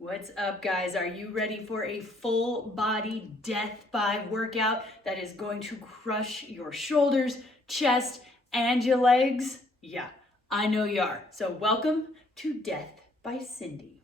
What's up, guys? Are you ready for a full body death by workout that is going to crush your shoulders, chest, and your legs? Yeah, I know you are. So welcome to Death by Cindy.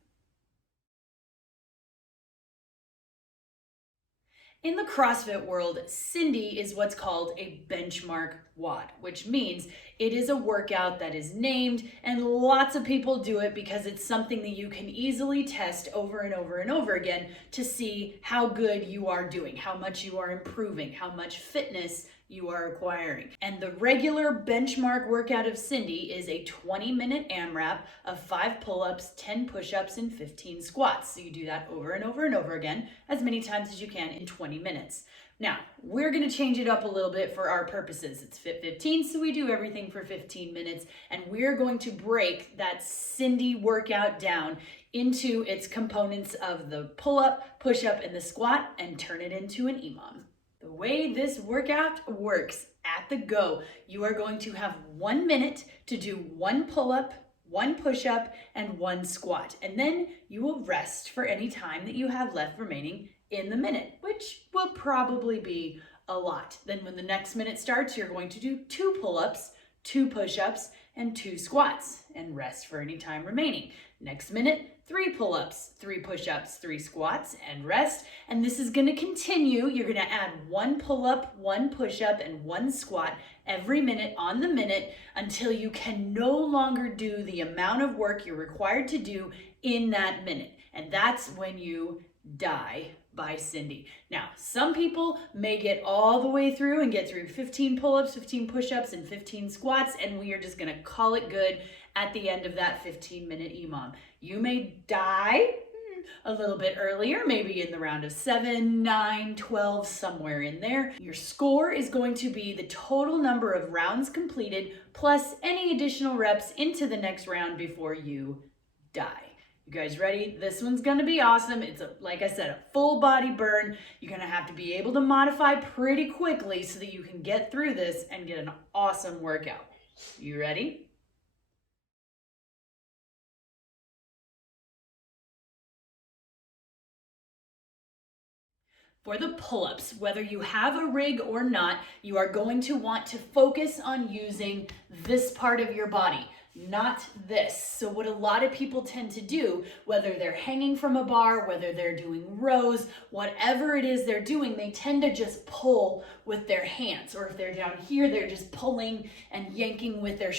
In the CrossFit world, Cindy is what's called a benchmark WOD, which means it is a workout that is named, and lots of people do it because it's something that you can easily test over and over and over again to see how good you are doing, how much you are improving, how much fitness you are acquiring. And the regular benchmark workout of Cindy is a 20-minute AMRAP of 5 pull-ups, 10 push-ups, and 15 squats. So you do that over and over and over again, as many times as you can in 20 minutes. Now, we're gonna change it up a little bit for our purposes. It's Fit 15, so we do everything for 15 minutes, and we're going to break that Cindy workout down into its components of the pull-up, push-up, and the squat, and turn it into an EMOM. The way this workout works, at the go, you are going to have 1 minute to do 1 pull-up, 1 push-up, and 1 squat. And then you will rest for any time that you have left remaining in the minute, which will probably be a lot. Then when the next minute starts, you're going to do 2 pull-ups, 2 push-ups, and 2 squats, and rest for any time remaining. Next minute, 3 pull-ups, 3 push-ups, 3 squats, and rest. And this is gonna continue. You're gonna add 1 pull-up, 1 push-up, and 1 squat every minute on the minute until you can no longer do the amount of work you're required to do in that minute. And that's when you die by Cindy. Now, some people may get all the way through and get through 15 pull-ups, 15 push-ups, and 15 squats, and we are just gonna call it good at the end of that 15-minute EMOM. You may die a little bit earlier, maybe in the round of 7, 9, 12, somewhere in there. Your score is going to be the total number of rounds completed plus any additional reps into the next round before you die. You guys ready? This one's gonna be awesome. It's like I said, a full body burn. You're gonna have to be able to modify pretty quickly so that you can get through this and get an awesome workout. You ready? For the pull-ups, whether you have a rig or not, you are going to want to focus on using this part of your body, not this. So what a lot of people tend to do, whether they're hanging from a bar, whether they're doing rows, whatever it is they're doing, they tend to just pull with their hands. Or if they're down here, they're just pulling and yanking with their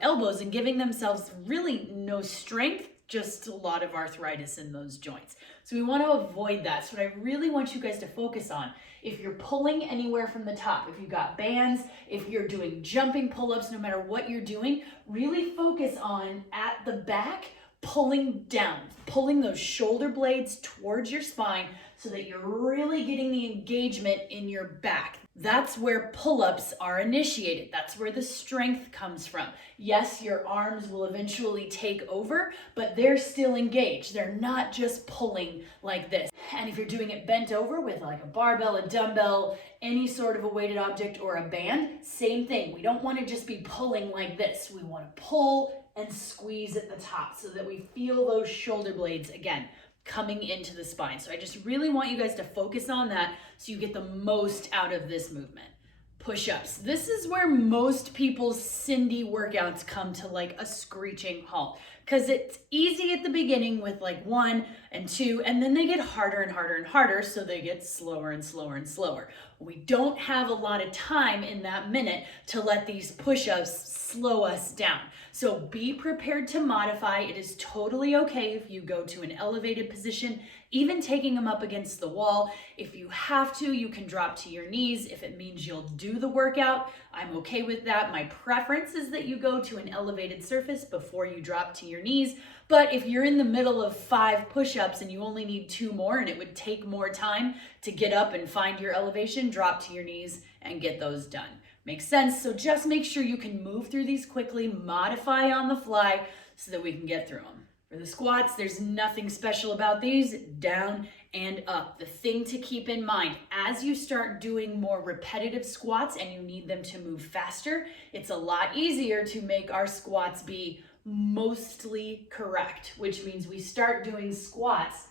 elbows and giving themselves really no strength, just a lot of arthritis in those joints. So we want to avoid that. So what I really want you guys to focus on, if you're pulling anywhere from the top, if you've got bands, if you're doing jumping pull-ups, no matter what you're doing, really focus on at the back, pulling down, pulling those shoulder blades towards your spine so that you're really getting the engagement in your back. That's where pull-ups are initiated. That's where the strength comes from. Yes, your arms will eventually take over, but they're still engaged. They're not just pulling like this. And if you're doing it bent over with like a barbell, a dumbbell, any sort of a weighted object or a band, same thing. We don't want to just be pulling like this. We want to pull and squeeze at the top so that we feel those shoulder blades again coming into the spine. So I just really want you guys to focus on that so you get the most out of this movement. Push-ups. This is where most people's Cindy workouts come to like a screeching halt because it's easy at the beginning with like 1 and 2, and then they get harder and harder and harder, so they get slower and slower and slower. We don't have a lot of time in that minute to let these push-ups slow us down. So be prepared to modify. It is totally okay if you go to an elevated position, even taking them up against the wall. If you have to, you can drop to your knees. If it means you'll do the workout, I'm okay with that. My preference is that you go to an elevated surface before you drop to your knees. But if you're in the middle of 5 push-ups and you only need 2 more and it would take more time to get up and find your elevation, drop to your knees and get those done. Makes sense? So just make sure you can move through these quickly, modify on the fly so that we can get through them. For the squats, there's nothing special about these, down and up. The thing to keep in mind, as you start doing more repetitive squats and you need them to move faster, it's a lot easier to make our squats be mostly correct, which means we start doing squats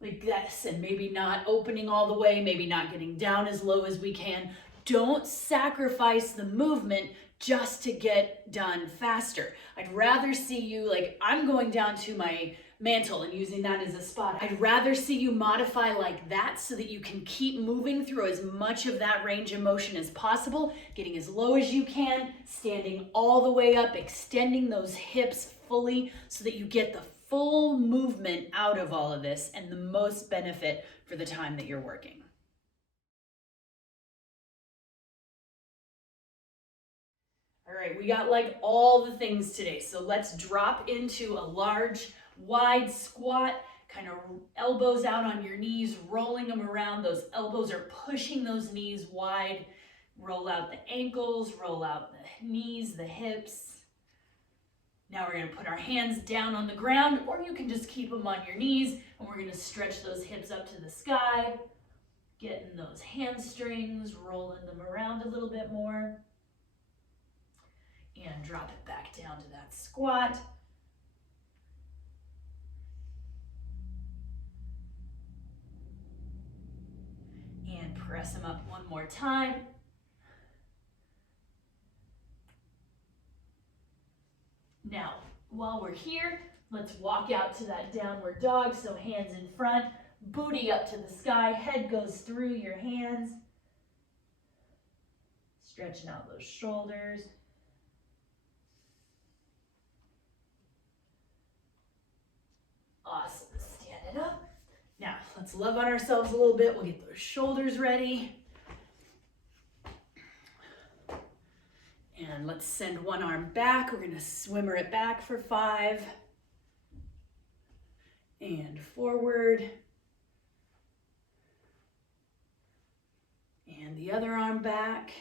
like this and maybe not opening all the way, maybe not getting down as low as we can. Don't sacrifice the movement just to get done faster. I'd rather see you, like I'm going down to my mantle and using that as a spot. I'd rather see you modify like that so that you can keep moving through as much of that range of motion as possible, getting as low as you can, standing all the way up, extending those hips fully so that you get the full movement out of all of this and the most benefit for the time that you're working. All right, we got like all the things today. So let's drop into a large, wide squat, kind of elbows out on your knees, rolling them around. Those elbows are pushing those knees wide. Roll out the ankles, roll out the knees, the hips. Now we're gonna put our hands down on the ground, or you can just keep them on your knees, and we're gonna stretch those hips up to the sky, getting those hamstrings, rolling them around a little bit more. And drop it back down to that squat. And press them up one more time. Now, while we're here, let's walk out to that downward dog. So hands in front, booty up to the sky, head goes through your hands. Stretching out those shoulders. Awesome, stand it up. Now, let's love on ourselves a little bit. We'll get those shoulders ready. And let's send one arm back. We're gonna swimmer it back for 5. And forward. And the other arm back.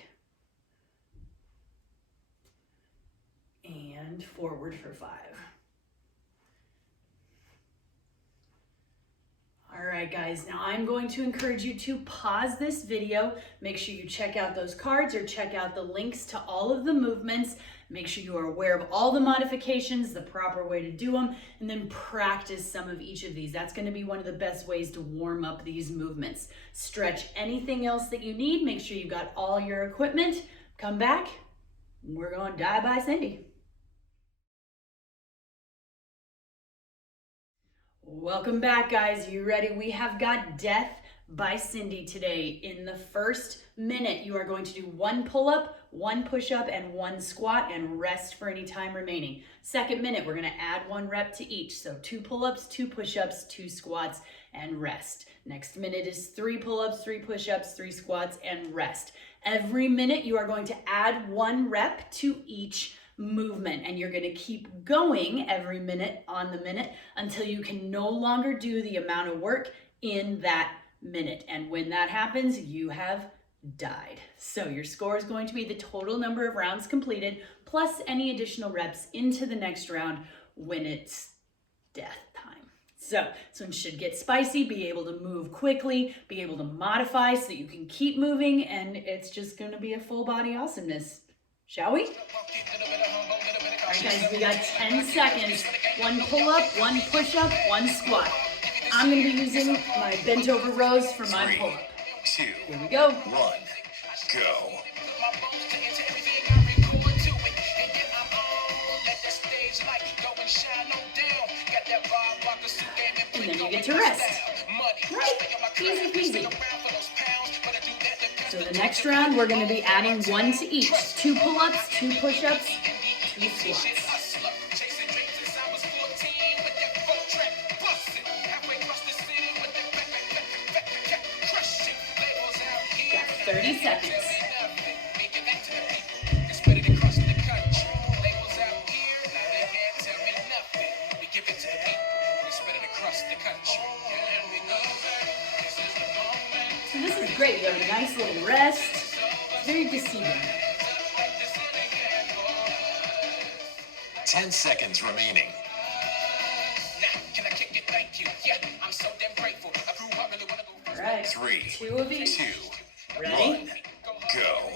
And forward for 5. All right, guys, now I'm going to encourage you to pause this video. Make sure you check out those cards or check out the links to all of the movements. Make sure you are aware of all the modifications, the proper way to do them, and then practice some of each of these. That's going to be one of the best ways to warm up these movements. Stretch anything else that you need. Make sure you got all your equipment. Come back. We're going to die by Cindy. Welcome back, guys. You ready? We have got Death by Cindy today. In the first minute, you are going to do 1 pull-up, 1 push-up, and 1 squat, and rest for any time remaining. Second minute, we're going to add 1 rep to each. So 2 pull-ups, 2 push-ups, 2 squats, and rest. Next minute is 3 pull-ups, 3 push-ups, 3 squats, and rest. Every minute, you are going to add 1 rep to each movement, and you're going to keep going every minute on the minute until you can no longer do the amount of work in that minute. And when that happens, you have died. So your score is going to be the total number of rounds completed plus any additional reps into the next round when it's death time. So this one should get spicy, be able to move quickly, be able to modify so that you can keep moving, and it's just going to be a full body awesomeness. Shall we? All right, guys, we got 10 seconds. 1 pull-up, 1 push-up, 1 squat. I'm going to be using my bent over rows for my pull-up. 2, Here we go. 1, go. And then you get to rest. Right? Easy peasy. So the next round, we're going to be adding 1 to each. 2 pull-ups, 2 push-ups, 2 squats. Got 30 seconds. So this is great. You have a nice little rest. Very deceiving. 10 seconds remaining. All right. 3, 2 of each. 2, Ready? 1, go.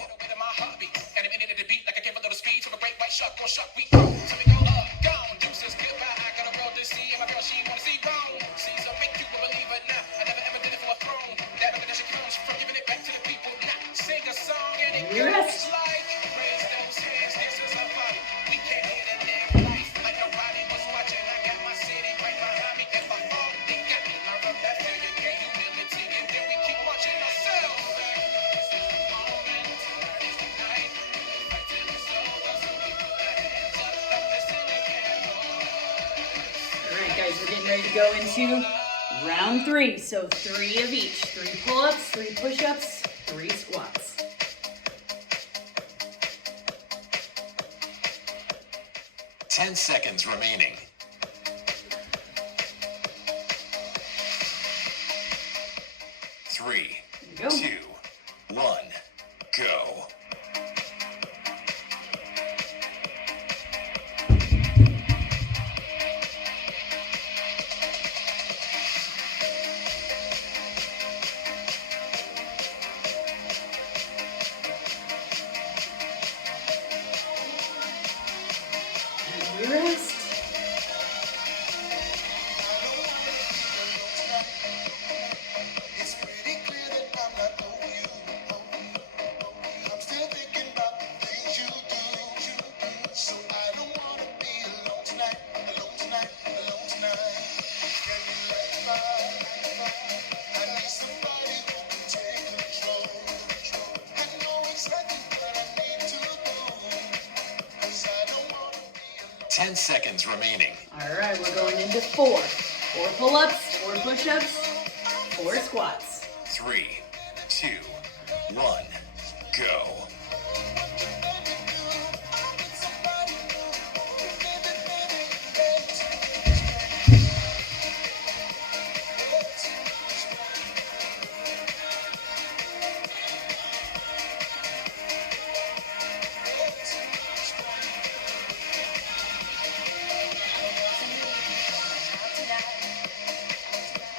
getting ready to go into round 3. So 3 of each. 3 pull-ups, 3 push-ups, 3 squats. Ten seconds remaining. 3, 2, 1, go. Rest. Ten seconds remaining. All right, we're going into 4. 4 pull-ups, 4 push-ups, 4 squats. 3, 2, 1, go.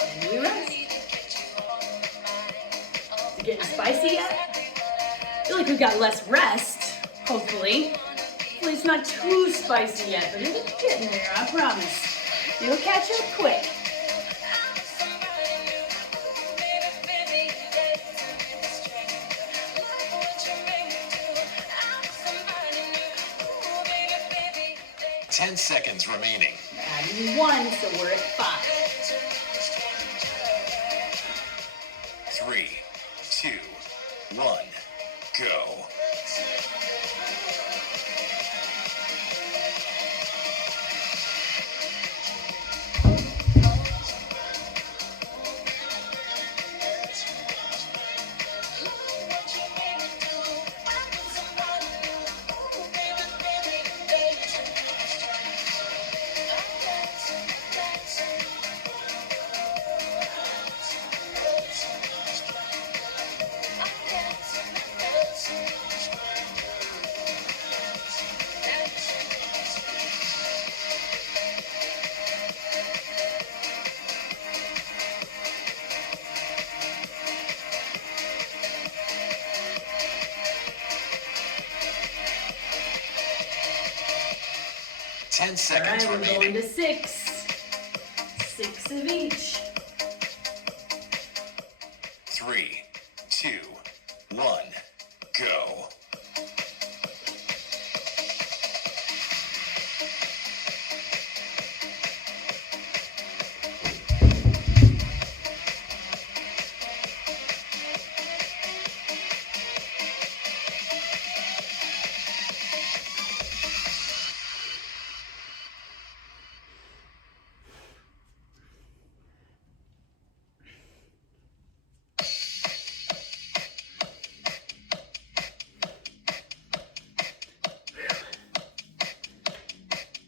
And we rest. Is it getting spicy yet? I feel like we got less rest, hopefully. Hopefully it's not too spicy yet, but it's getting there, I promise. It'll catch up quick. Ten seconds remaining. Adding 1, so we're at 5. 3, 2, 1, go. Ten seconds All right, we're going remaining. to 6. 6 of each. 3, 2, 1, go.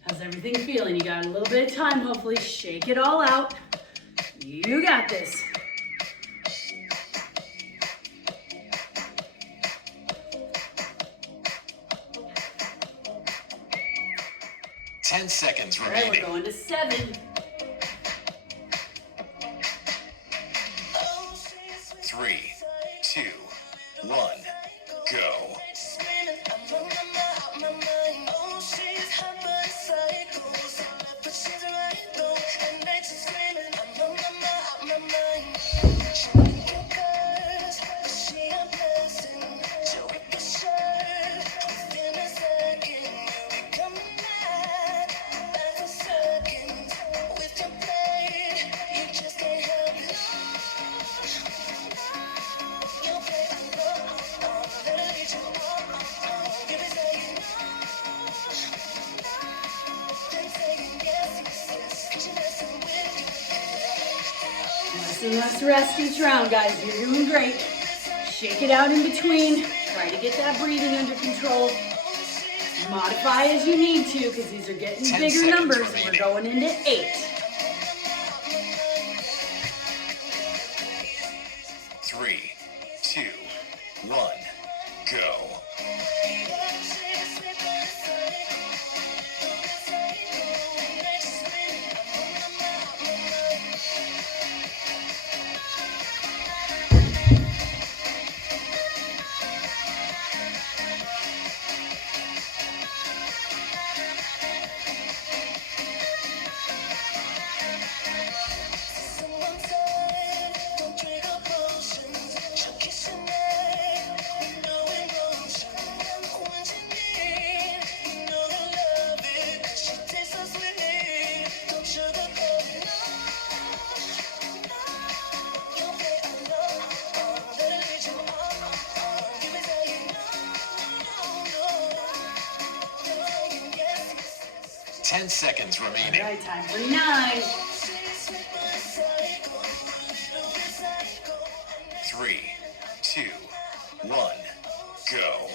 How's everything feeling? You got a little bit of time, hopefully. Shake it all out. You got this. Ten seconds All right, remaining. we're going to 7. 3, 2, 1, go. and less rest each round, guys. You're doing great. Shake it out in between. Try to get that breathing under control. Modify as you need to, because these are getting bigger numbers. We're going into 8. 3, 2, 1, go. 10 seconds remaining. All right, time for 9. 3, 2, 1, go.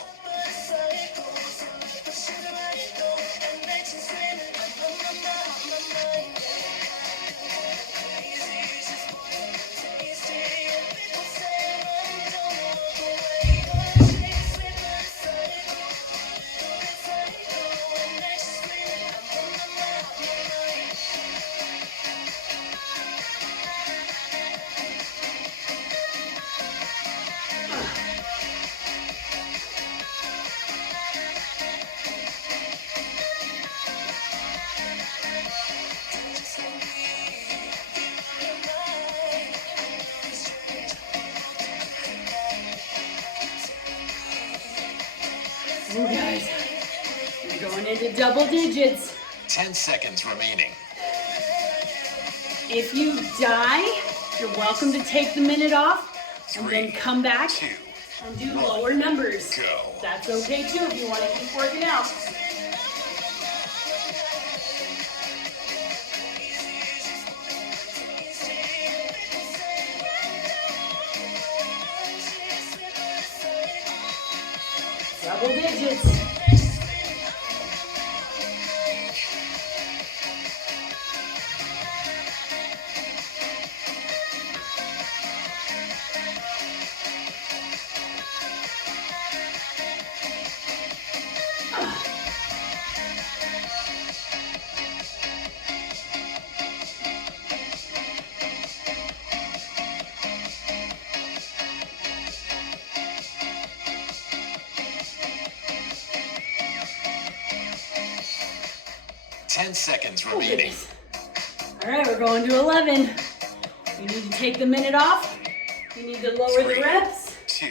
You guys, you're going into double digits. 10 seconds remaining. If you die, you're welcome to take the minute off and then 3, come back 2, and do lower numbers. go. That's okay too if you want to keep working out. Double digits. Ten seconds remaining. All right, we're going to 11. You need to take the minute off. You need to lower the 3, reps. 2,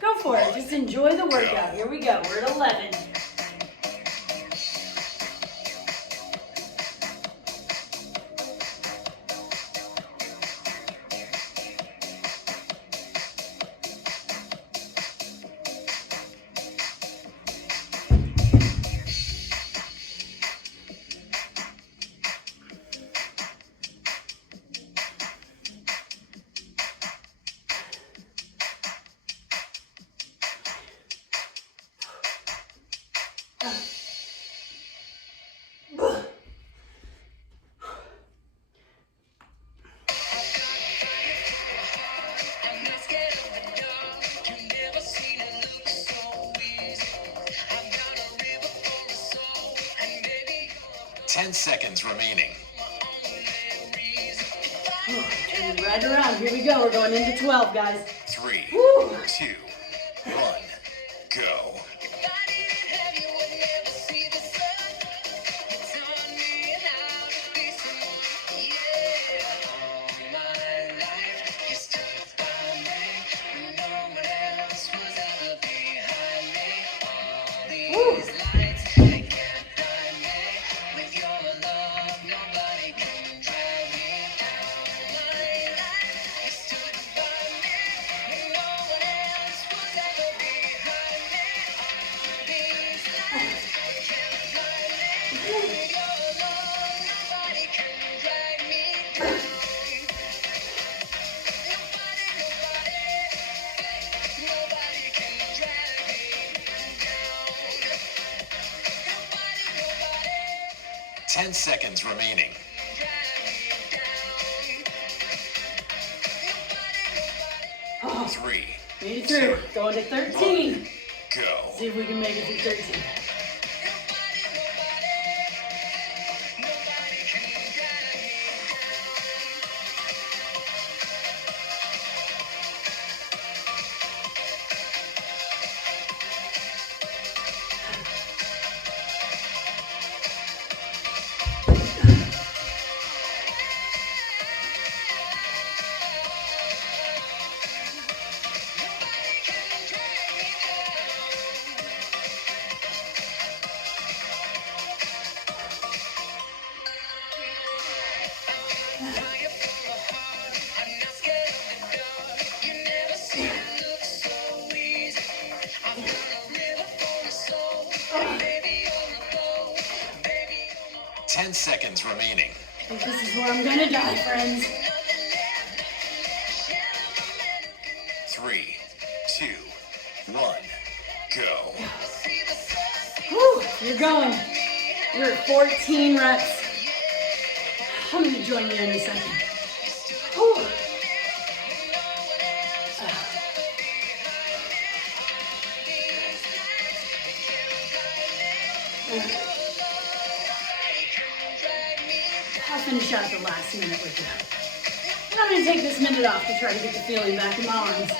Go for it. 1, Just enjoy the workout. go. Here we go. We're at 11. Ten seconds remaining. Turn right around. Here we go. We're going into 12, guys. 3, Woo. 2, 1, go. Woo. 10 seconds remaining. 3, Made it through. Going to 13. go. See if we can make it through 13. Ten seconds remaining. I think this is where I'm gonna die, friends. 3, 2, 1, go. Whew, you're going. You're at 14 reps. I'm gonna join you in a second. Whew. I'll finish out the last minute with you. And I'm gonna take this minute off to try to get the feeling back in my arms.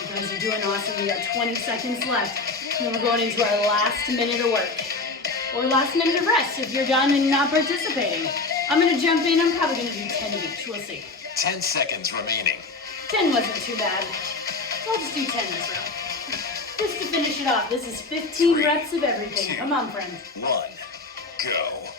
You guys are doing awesome. We got 20 seconds left. And then we're going into our last minute of work. Or last minute of rest if you're done and not participating. I'm gonna jump in. I'm probably gonna do 10 of each. We'll see. 10 seconds remaining. 10 wasn't too bad. I'll just do 10 this round. Just to finish it off. This is 15 3, reps of everything. 2, Come on, friends. 1, go.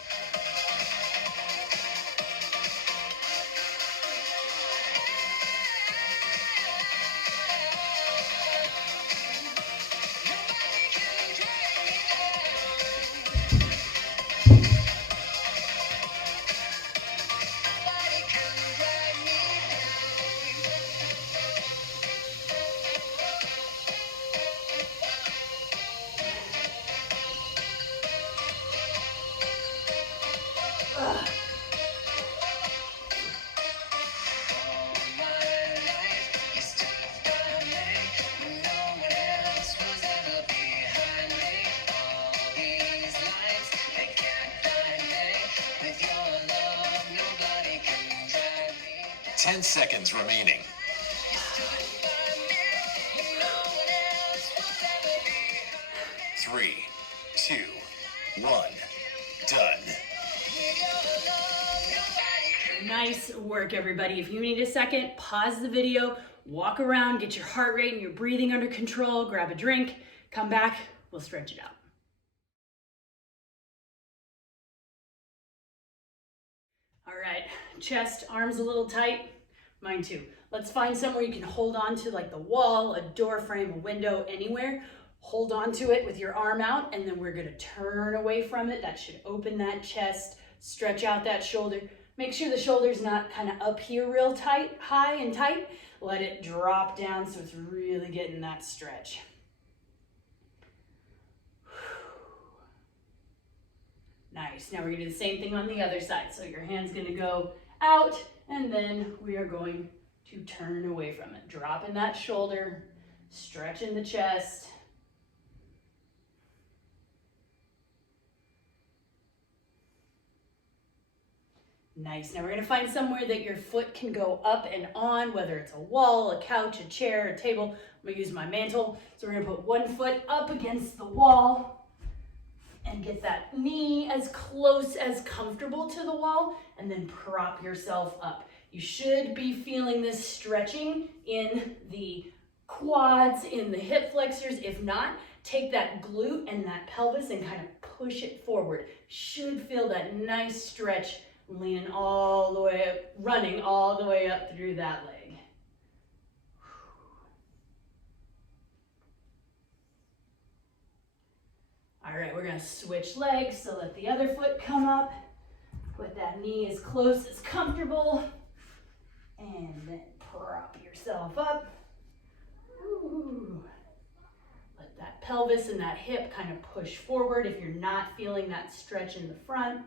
Ten seconds remaining. 3, 2, 1, done. Nice work, everybody. If you need a second, pause the video, walk around, get your heart rate and your breathing under control, grab a drink, come back, we'll stretch it out. All right, chest, arms a little tight. Mine too. Let's find somewhere you can hold on to, like the wall, a door frame, a window, anywhere. Hold on to it with your arm out, and then we're gonna turn away from it. That should open that chest, stretch out that shoulder. Make sure the shoulder's not kind of up here real tight, high and tight. Let it drop down so it's really getting that stretch. Nice. Now we're gonna do the same thing on the other side. So your hand's gonna go out, and then we are going to turn away from it. Dropping that shoulder, stretching the chest. Nice. Now we're gonna find somewhere that your foot can go up and on, whether it's a wall, a couch, a chair, a table. I'm gonna use my mantle. So we're gonna put one foot up against the wall and get that knee as close as comfortable to the wall, and then prop yourself up. You should be feeling this stretching in the quads, in the hip flexors. If not, take that glute and that pelvis and kind of push it forward. Should feel that nice stretch, leaning all the way up, running all the way up through that leg. All right, we're gonna switch legs, so let the other foot come up. Put that knee as close as comfortable. And then prop yourself up. Ooh. Let that pelvis and that hip kind of push forward if you're not feeling that stretch in the front.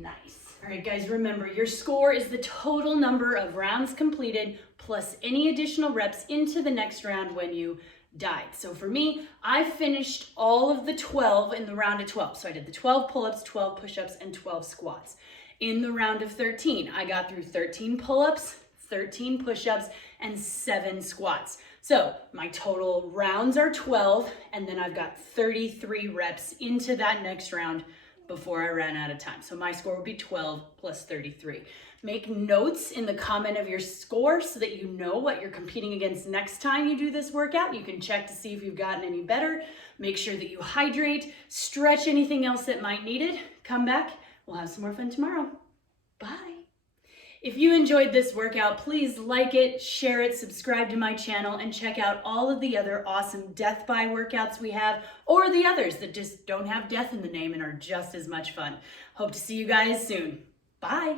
Nice. All right, guys, remember your score is the total number of rounds completed plus any additional reps into the next round when you died. So for me, I finished all of the 12 in the round of 12. So I did the 12 pull-ups, 12 push-ups, and 12 squats. In the round of 13, I got through 13 pull-ups, 13 push-ups, and 7 squats. So my total rounds are 12, and then I've got 33 reps into that next round before I ran out of time. So my score would be 12 plus 33. Make notes in the comment of your score so that you know what you're competing against next time you do this workout. You can check to see if you've gotten any better. Make sure that you hydrate, stretch anything else that might need it. Come back. We'll have some more fun tomorrow. Bye. If you enjoyed this workout, please like it, share it, subscribe to my channel, and check out all of the other awesome death by workouts we have, or the others that just don't have death in the name and are just as much fun. Hope to see you guys soon. Bye.